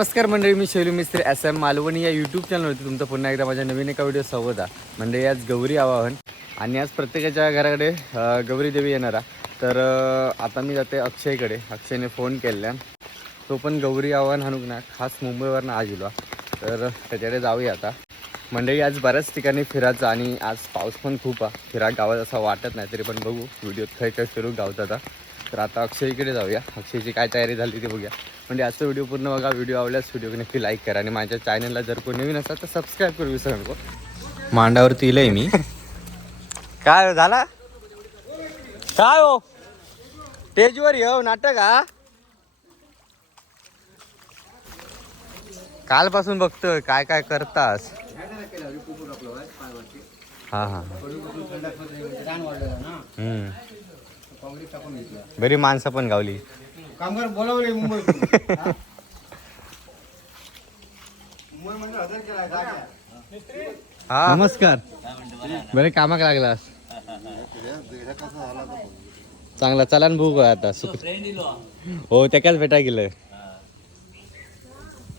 नमस्कार मंडळी मी शैलू मिस्त्री एस एम मालवणी या यूट्यूब चॅनलवरती तुमचं पुन्हा एकदा माझ्या नवीन एका व्हिडिओ स्वागत आहे. म्हणजे आज गौरी आवाहन आणि आज प्रत्येकाच्या घराकडे गौरी देवी येणार. आहे तर आता मी जाते अक्षयकडे. अक्षयने फोन केला तो पण गौरी आवाहन हाणूक ना खास मुंबईवरनं आज इलो तर त्याच्याकडे जाऊया आता. मंडळी आज बऱ्याच ठिकाणी फिरायचं आणि आज पाऊस पण खूप आहे. फिरा गावात असा वाटत नाही तरी पण बघू. व्हिडिओत खै काय फिरू गावत आता. तर आता अक्षयकडे जाऊया अक्षयची काय तयारी झाली ते बघूया म्हणजे आजचा व्हिडिओ पूर्ण बघा व्हिडिओ आवडल्यास व्हिडिओ नक्की लाईक करा आणि माझ्या चॅनलला जर कोणी नवीन असाल तर सबस्क्राईब करू विसरू नको मांडावरती इलंय मी काय झाला काय हो स्टेजवर येऊ नाटक हा कालपासून बघतोय काय काय करतास हा हा हम्म बरी माणसं पण गावली. कामगार बोलावले मुंबई म्हणजे हजर. हा. नमस्कार. बरे कामाक लागलास. चांगला चला ना बघू आता सुख हो त्याच्याच भेटा गेलं.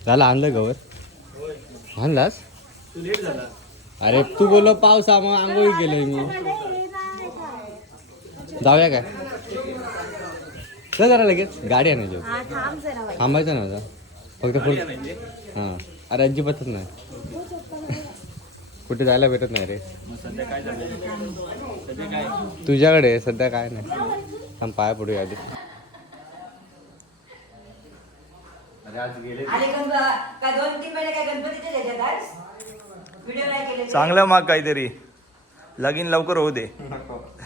झालं आणलं गवर? आणलास? अरे तू बोललो पाऊस हा, मग आंघोळी केलोय मी. जाऊया काय? चल जरा लगेच. गाडी आणायची. हा जरा बाई. थांबायचं नव्हतं फक्त फुल हां. अरे अजिबातच नाही. कुठे जायला भेटत नाही रे. तुझ्याकडे सध्या काय नाही. थांब पाया पडू आधी. अरे गंगा काय दोन तीन महिने काय गणपतीचे त्याच्यात आज? व्हिडिओ नाही केले. चांगलं माग काहीतरी. लगीन लवकर होऊ दे.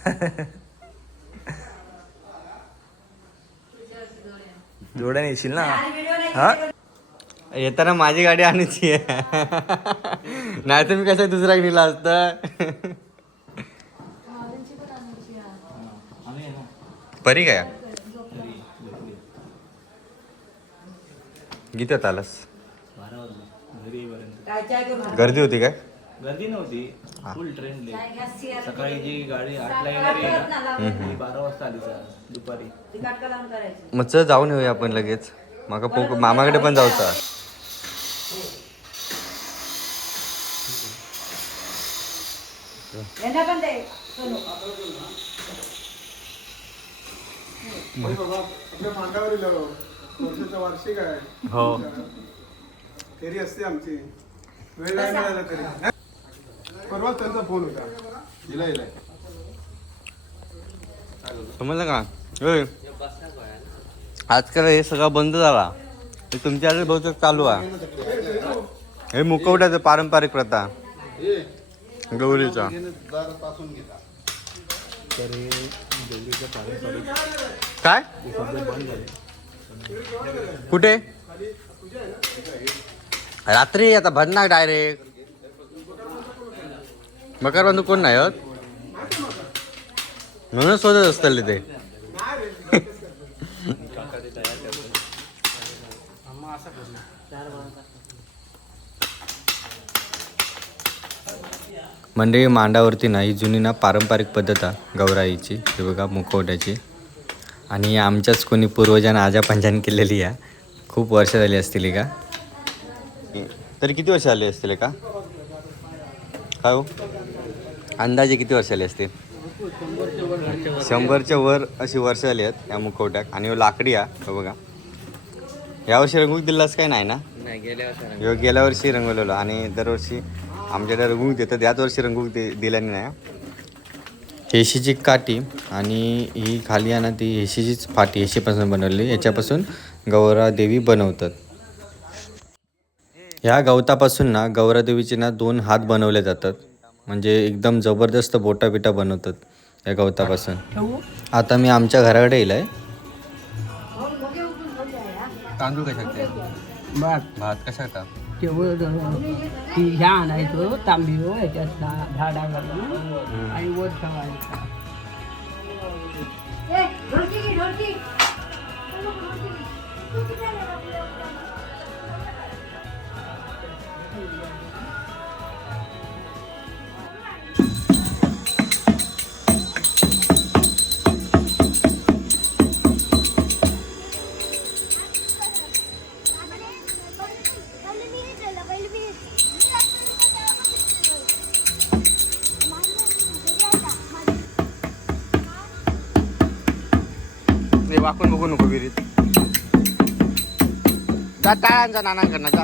जोड्या येशील ना? हा? येताना माझी गाडी आणायची आहे. नाही तर मी कसं दुसरा नेला असतं? परी काय गीत आलास. गर्दी होती काय? गर्दी नव्हती. Full train. सकाळी जी गाडी आठला येणारी ती बारा वाजता आली सर दुपारी. मग चल जाऊन येऊया आपण लगेच. माका पोक मामाकडे पण जाऊचा हो असते आमची. वेळ नाही मिळाला तरी. परवाच त्यांचा फोन होता. दिला दिलाय समजलं का? होय. आजकाल हे सगळं बंद झाला. हे तुमच्याकडे बहुतेक चालू आहे. हे मुखवट्याचं पारंपरिक प्रथा. गौरीचा. काय? कुठे? रात्री आता भरणार डायरेक्ट मकर बांधू कोण नाही आहोत म्हणून शोधत असतील ते. मंडळी मांडावरती ना ही जुनी ना पारंपरिक पद्धत आहे गौराईची. हे बघा मुखवट्याची. आणि आमच्याच कोणी पूर्वजांना आजा पंजान केलेली आहे खूप वर्ष झाली असतील का? तरी किती वर्ष झाली असतील का? हो अंदाजे किती वर्ष झाली असतील शंभरच्या वर अशी वर्ष झाली आहेत या मुखवट्याक आणि ह्यो लाकडी आहे हे बघा. यावर्षी रंगूक दिलास काय नाही ना? ह्यो गेल्या वर्षी रंगवलेलो. आणि दरवर्षी आमच्याकडे रंगूक देतात. याच वर्षी रंगूक दे दिल्याने नाही हेशीची काठी आणि ही खाली आहे ना ती हेशीचीच फाटी हेशीपासून बनवलेली. याच्यापासून गौरा देवी बनवतात. ह्या गवतापासून ना गौरादेवीचे ना दोन हात बनवले जातात. म्हणजे एकदम जबरदस्त बोटा बिटा बनवतात या गवतापासून. आता मी आमच्या घराकडे येईल आहे तांदूळ कशा भात. भात कशा का तेवढं ती ह्या आणायचं तांबी ह्याच्यात झा- झाडावर आणि वर ठेवायचं. जा टाळांचा नानांकडनं जा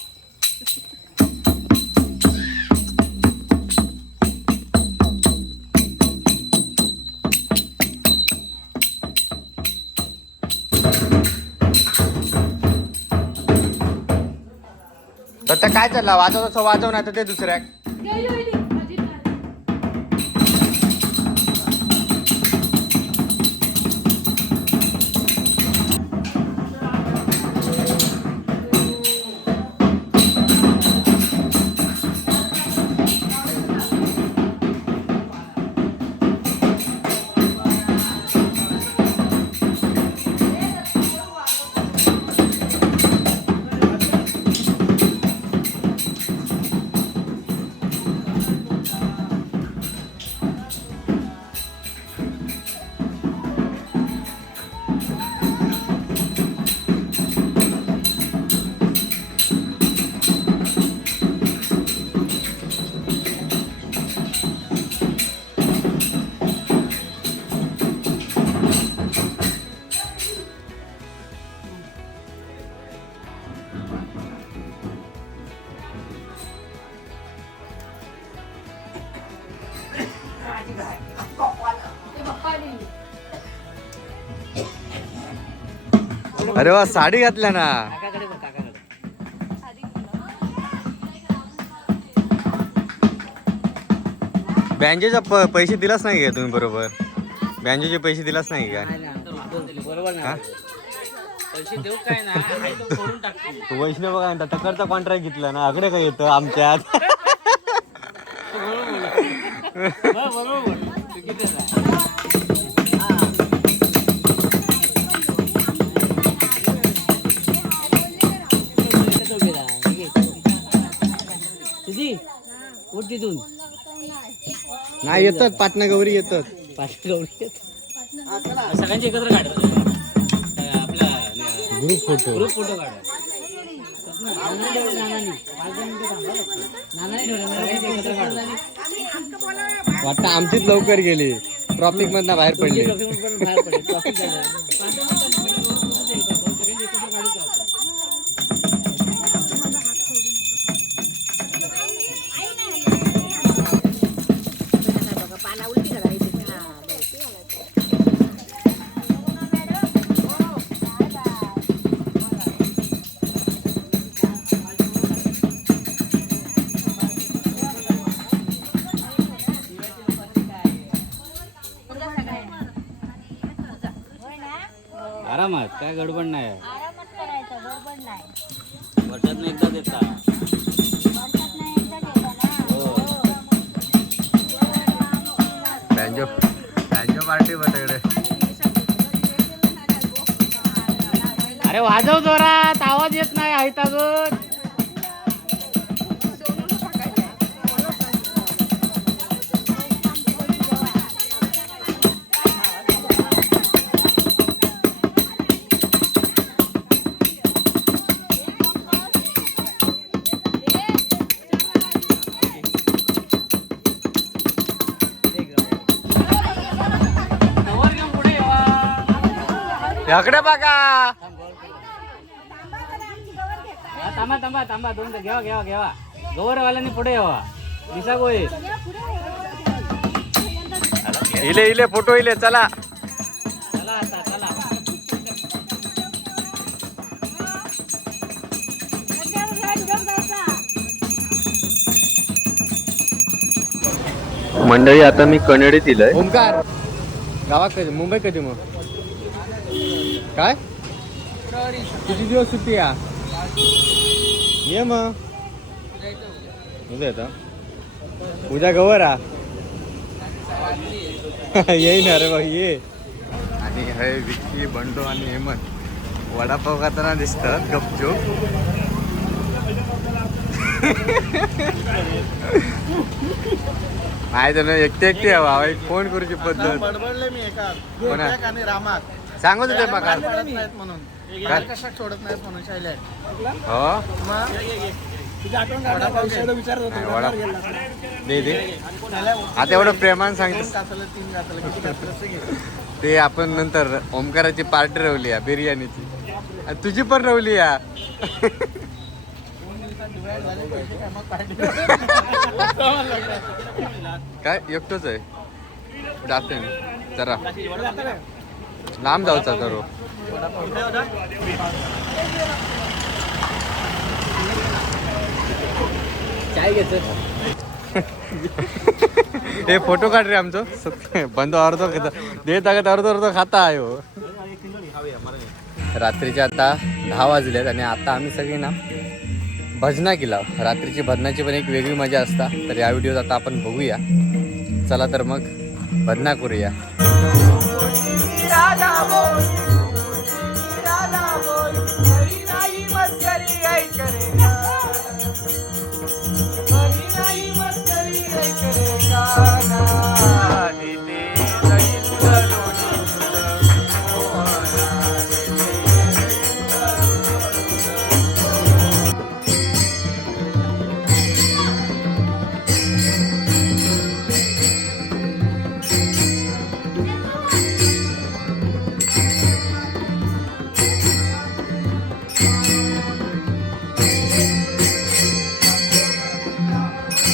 आता काय चाललं? वाजव तसं वाजव तर ते दुसऱ्या. अरे वा साडी घातल्या ना. बँजेचा प पैसे दिलाच नाही का तुम्ही बरोबर? बँजेचे पैसे दिलाच नाही का? वैष्णव काय वैष्णव बघा म्हणता तकडचा कॉन्ट्रॅक्ट घेतला ना आकडे काय येतं आमच्यात? तिथून नाही येतात पाटणा गौरी येतात. पाचशे गवळी सगळ्यांचे एकत्र काढतात आपला ग्रुप फोटो ग्रुप फोटो काढा एकत्र काढा. वाटतं आमचीच लवकर गेली. ट्रॉफिक मधनं बाहेर पडली. आरामात काय गडबड नाही. आरामात करायचं बरोबर नाही. एकदा देता वर्षात नाही एकदा देता. हो. ना बँजो बँजो पार्टी बटाकडे अरे वाजव जोरात आवाज येत नाही हैतागत पकडा बघा. थांबा थांबा थांबा दोन घ्यावा घ्यावा घ्यावा. गोवरवाल्यांनी पुढे यावा. दिसा गोळी. इले इले फोटो इले चला. आता मंडळी आता मी कनेडीत दिलंय गावा कधी मुंबई कधी मग. काय? किती दिवस सुट्टी या ये मग. उद्या येतं. उद्या गवर आ. येईन अरे बा ये. आणि हे विक्की बंडो आणि हेमंत. वडापाव खाताना दिसतात गपचूप. नाही तर एकटे एकटे हवा एक फोन करूची पद्धत. मी एका कोणा? आणि रामात. सांगत होते मग म्हणून. सोडत नाहीत शैल्या हो? वडा दे दे. आता एवढं प्रेमान दोन सांगतो काचलं तीन काचलं किती काचलं असं घे. ते आपण नंतर ओमकाराची पार्टी रवली या बिर्याणीची. आणि तुझी पण रवली या. दिवाळी झाले पैसे काय मग पार्टी. काय? एकटोच आहे. जाते मी. जरा लांब जाऊचा तर घेतो हे फोटो काढ रे आमचं. बंद अर्ध देत अर्ध अर्ध खाता आहे हो. रात्रीचे आता दहा वाजलेत आणि आता आम्ही सगळे ना भजना केला. रात्रीची भजनाची पण एक वेगळी मजा असता. तर या व्हिडिओत आता आपण बघूया. चला तर मग भजना करूया. राधा बोल राधा बोल घरी नाही मस्करी काय करे घरी नाही मस्करी काय करे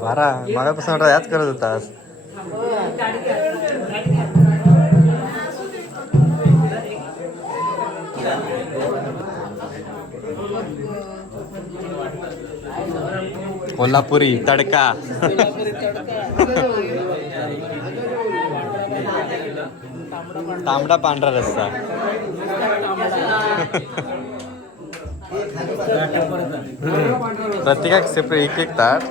बारा मागापासून याच करत होतास कोल्हापुरी तडका. तांबडा पांढरा रस्सा. प्रत्येकाक सेपरेट एक एक ताट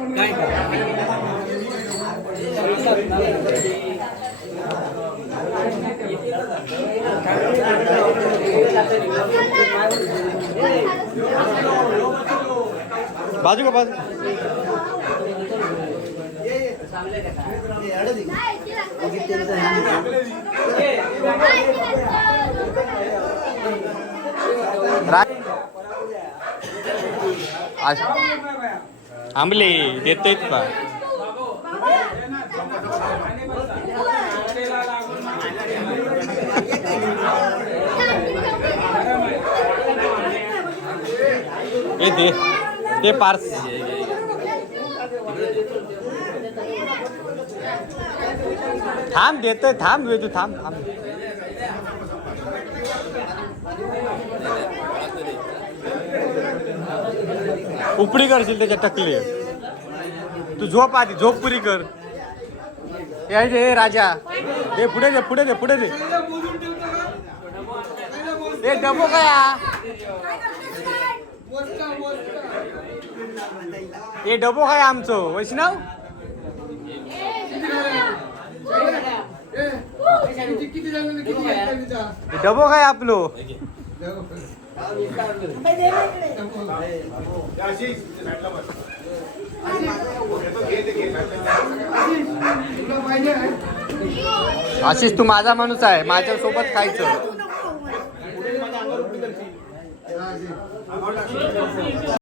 बाजू का बाजू आंबले देत का? हे दे ते पार्स. थांब देतोय थांब वेदू थांब थांब. उपडी करशील त्याच्या टकले. तू झोप आधी झोप पुरी कर. हे जे, हे राजा. हे पुढे दे पुढे दे पुढे दे. हे डबो काय हा? डबो काय आमचं वैष्णव? डबो काय आपलो? आशिष तू माझा माणूस आहे. माझ्या सोबत खायचं